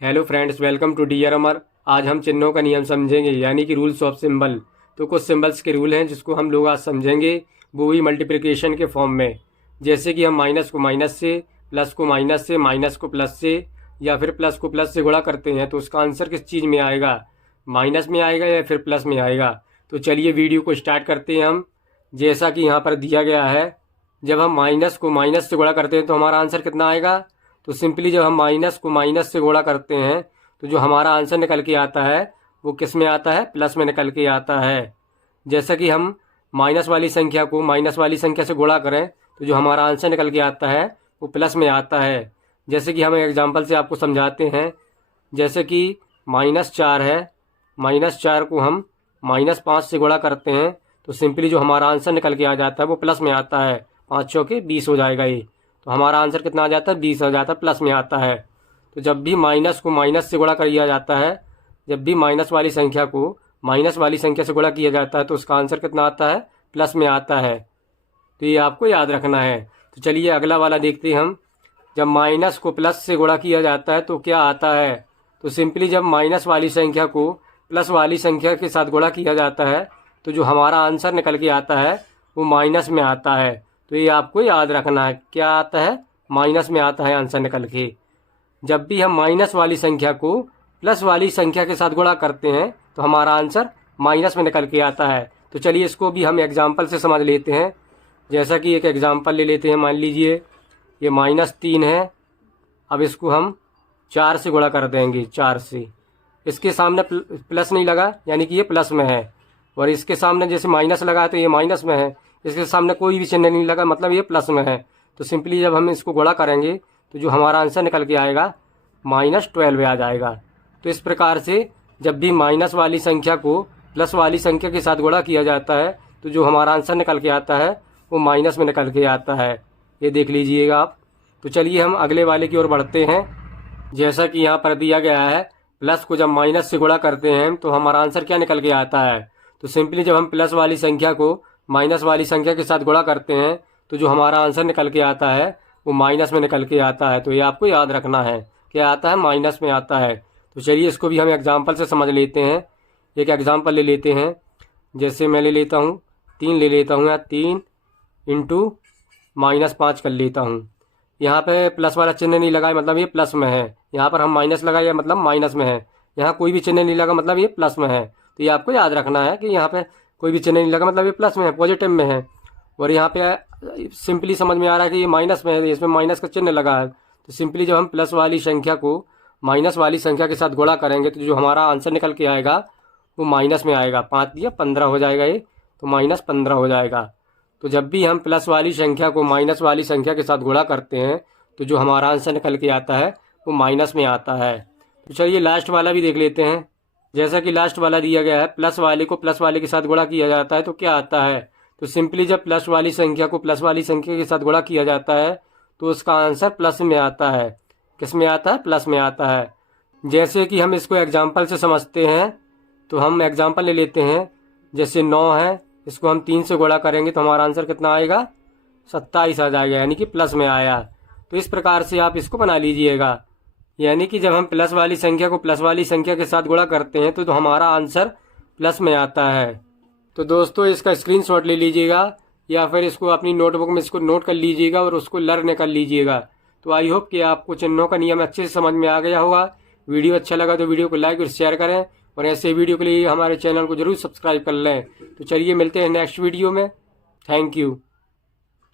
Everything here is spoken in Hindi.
Hello friends, welcome to DRMR। आज हम चिन्हों का नियम समझेंगे, यानी कि रूल्स ऑफ सिंबल। तो कुछ सिंबल्स के रूल हैं जिसको हम लोग आज समझेंगे, वो भी मल्टीप्लिकेशन के फॉर्म में। जैसे कि हम माइनस को माइनस से, प्लस को माइनस से, माइनस को प्लस से, या फिर प्लस को प्लस से गुणा करते हैं तो उसका आंसर किस चीज़ में आएगा, माइनस में आएगा या फिर प्लस में आएगा। तो चलिए वीडियो को स्टार्ट करते हैं हम। जैसा कि यहाँ पर दिया गया है, जब हम माइनस को माइनस से गुणा करते हैं तो हमारा आंसर कितना आएगा। तो सिंपली जब हम माइनस को माइनस से गुणा करते हैं तो जो हमारा आंसर निकल के आता है वो किस में आता है, प्लस में निकल के आता है। जैसा कि हम माइनस वाली संख्या को माइनस वाली संख्या से गुणा करें तो जो हमारा आंसर निकल के आता है वो प्लस में आता है। जैसे कि हम एग्जांपल से आपको समझाते हैं। जैसे कि -4 है, -4 को हम -5 से गुणा करते हैं तो सिंपली जो हमारा आंसर निकल के आ जाता है वो प्लस में आता है। 5 चौके 20 हो जाएगा ये। तो हमारा आंसर कितना आ जाता है, 20 आ जाता है, प्लस में आता है। तो जब भी माइनस को माइनस से गुणा किया जाता है, जब भी माइनस वाली संख्या को माइनस वाली संख्या से गुणा किया जाता है तो उसका आंसर कितना आता है, प्लस में आता है। तो ये आपको याद रखना है। तो चलिए अगला वाला देखते हैं हम। जब माइनस को प्लस से गुणा किया जाता है तो क्या आता है। तो सिंपली जब माइनस वाली संख्या को प्लस वाली संख्या के साथ गुणा किया जाता है तो जो हमारा आंसर निकल के आता है वो माइनस में आता है। तो ये आपको याद रखना है, क्या आता है, माइनस में आता है आंसर निकल के। जब भी हम माइनस वाली संख्या को प्लस वाली संख्या के साथ गुणा करते हैं तो हमारा आंसर माइनस में निकल के आता है। तो चलिए इसको भी हम एग्जाम्पल से समझ लेते हैं। जैसा कि एक एग्जाम्पल ले लेते हैं। मान लीजिए ये -3 है। अब इसको हम 4 से गुणा कर देंगे, 4 से। इसके सामने प्लस नहीं लगा, यानी कि ये प्लस में है। और इसके सामने जैसे माइनस लगा है तो ये माइनस में है। इसके सामने कोई भी चिन्ह नहीं लगा, मतलब ये प्लस में है। तो सिंपली जब हम इसको गुणा करेंगे तो जो हमारा आंसर निकल के आएगा -12 आ जाएगा। तो इस प्रकार से जब भी माइनस वाली संख्या को प्लस वाली संख्या के साथ गुणा किया जाता है तो जो हमारा आंसर निकल के आता है वो माइनस में निकल के आता है। ये देख लीजिएगा आप। तो चलिए हम अगले वाले की ओर बढ़ते हैं। जैसा कि यहाँ पर दिया गया है, प्लस को जब माइनस से गुणा करते हैं तो हमारा आंसर क्या निकल के आता है। तो सिंपली जब हम प्लस वाली संख्या को माइनस वाली संख्या के साथ गुणा करते हैं तो जो हमारा आंसर निकल के आता है वो माइनस में निकल के आता है। तो ये आपको याद रखना है, क्या आता है, माइनस में आता है। तो चलिए इसको भी हम एग्जाम्पल से समझ लेते हैं। एक एग्जाम्पल ले लेते हैं। जैसे मैं ले लेता हूँ 3 ले लेता हूँ, या 3 × -5 कर लेता हूँ। यहाँ पे प्लस वाला चिन्ह नहीं लगा है, मतलब ये प्लस में है। यहाँ पर हम माइनस लगाए, मतलब माइनस में है। यहाँ कोई भी चिन्ह नहीं लगा, मतलब ये प्लस में है। तो ये आपको याद रखना है कि यहाँ पे कोई भी चिन्ह नहीं लगा, मतलब ये प्लस में है, पॉजिटिव में है। और यहाँ पे सिंपली समझ में आ रहा है कि ये माइनस में है, इसमें माइनस का चिन्ह लगा है। तो सिंपली जब हम प्लस वाली संख्या को माइनस वाली संख्या के साथ गुणा करेंगे तो जो हमारा आंसर निकल के आएगा वो माइनस में आएगा। 5 दिया 15 हो जाएगा ये, तो -15 हो जाएगा। तो जब भी हम प्लस वाली संख्या को माइनस वाली संख्या के साथ गुणा करते हैं तो जो हमारा आंसर निकल के आता है वो माइनस में आता है। तो चलिए लास्ट वाला भी देख लेते हैं। जैसा कि लास्ट वाला दिया गया है, प्लस वाले को प्लस वाले के साथ गुणा किया जाता है तो क्या आता है। तो सिंपली जब प्लस वाली संख्या को प्लस वाली संख्या के साथ गुणा किया जाता है तो उसका आंसर प्लस में आता है। किस में आता है, प्लस में आता है। जैसे कि हम इसको एग्जाम्पल से समझते हैं, तो हम एग्जाम्पल ले लेते हैं। जैसे 9 है, इसको हम 3 से गुणा करेंगे तो हमारा आंसर कितना आएगा, 27 आ जाएगा, यानी कि प्लस में आया। तो इस प्रकार से आप इसको बना लीजिएगा। यानी कि जब हम प्लस वाली संख्या को प्लस वाली संख्या के साथ गुणा करते हैं तो हमारा आंसर प्लस में आता है। तो दोस्तों इसका स्क्रीनशॉट ले लीजिएगा, या फिर इसको अपनी नोटबुक में इसको नोट कर लीजिएगा और उसको लर्न कर लीजिएगा। तो आई होप कि आपको चिन्हों का नियम अच्छे से समझ में आ गया होगा। वीडियो अच्छा लगा तो वीडियो को लाइक और शेयर करें, और ऐसे वीडियो के लिए हमारे चैनल को जरूर सब्सक्राइब कर लें। तो चलिए मिलते हैं नेक्स्ट वीडियो में। Thank you.